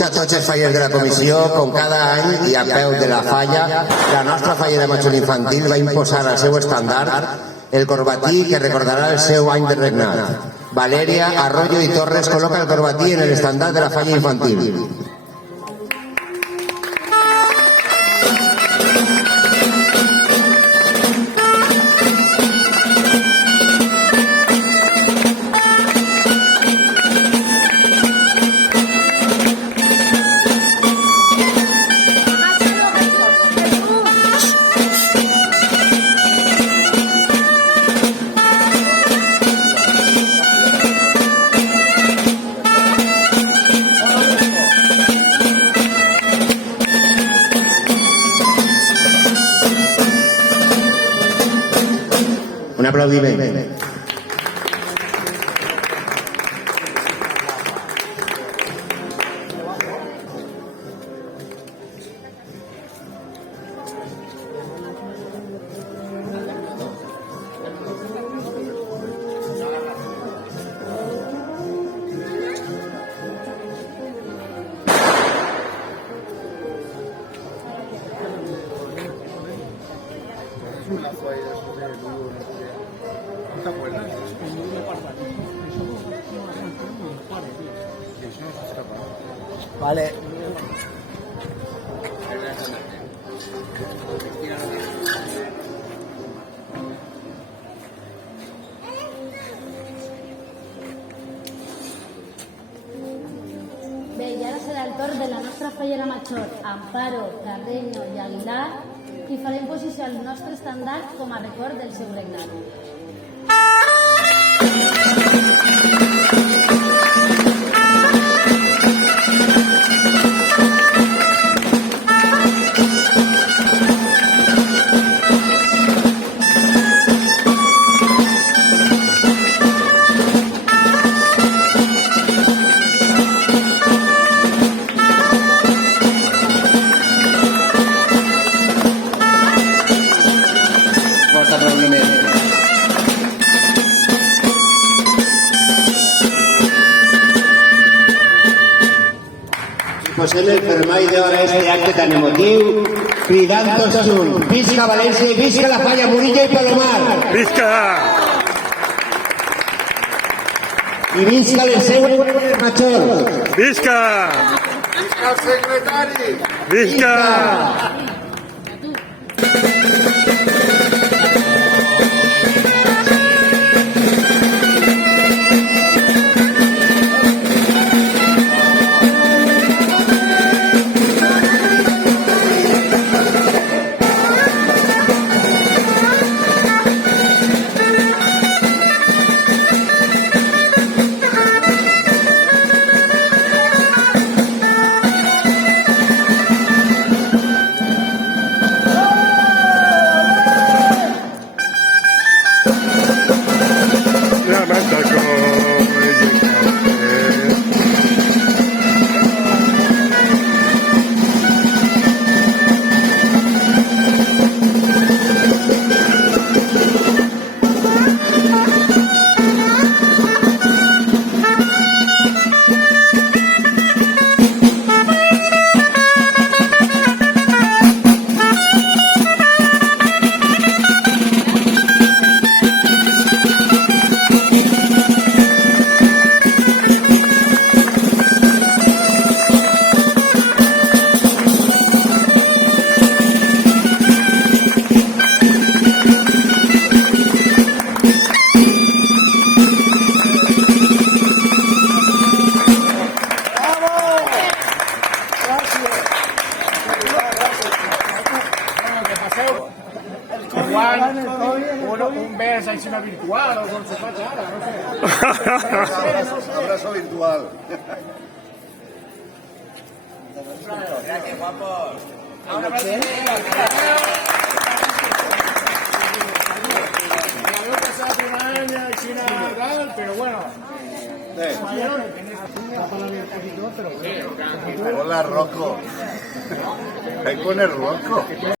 benvinguts a tots els fallers de la comissió. Com cada any i a peu de la falla, la nostra fallera major infantil va imposar al seu estandard el corbatí que recordarà el seu any de regnat. Valeria Arroyo i Torres col·loca el corbatí en el estandard de la falla infantil. Un aplaudiment. ¿No te acuerdas? Vale. Bé, i ara serà el torn de la nostra fallera major, Amparo, Carreño i Aguilar, i farem posició al nostre estandard com a record del seu regnat. Posem el fermall d'hora este acte tan emotiu, cridant tots junts. Visca València i visca la falla Murillo i Palomar. ¡Visca! I visca el seu major. ¡Visca! ¡Visca el secretari! ¡Visca! La mata como ella. Un vers així una virtual o com se fa ara, no sé. Abrazo virtual. Gracias, guapos. Un abrazo. Yo pasé la primera año en China tal, pero bueno. Hola, Rocco. Ahí pone Rocco.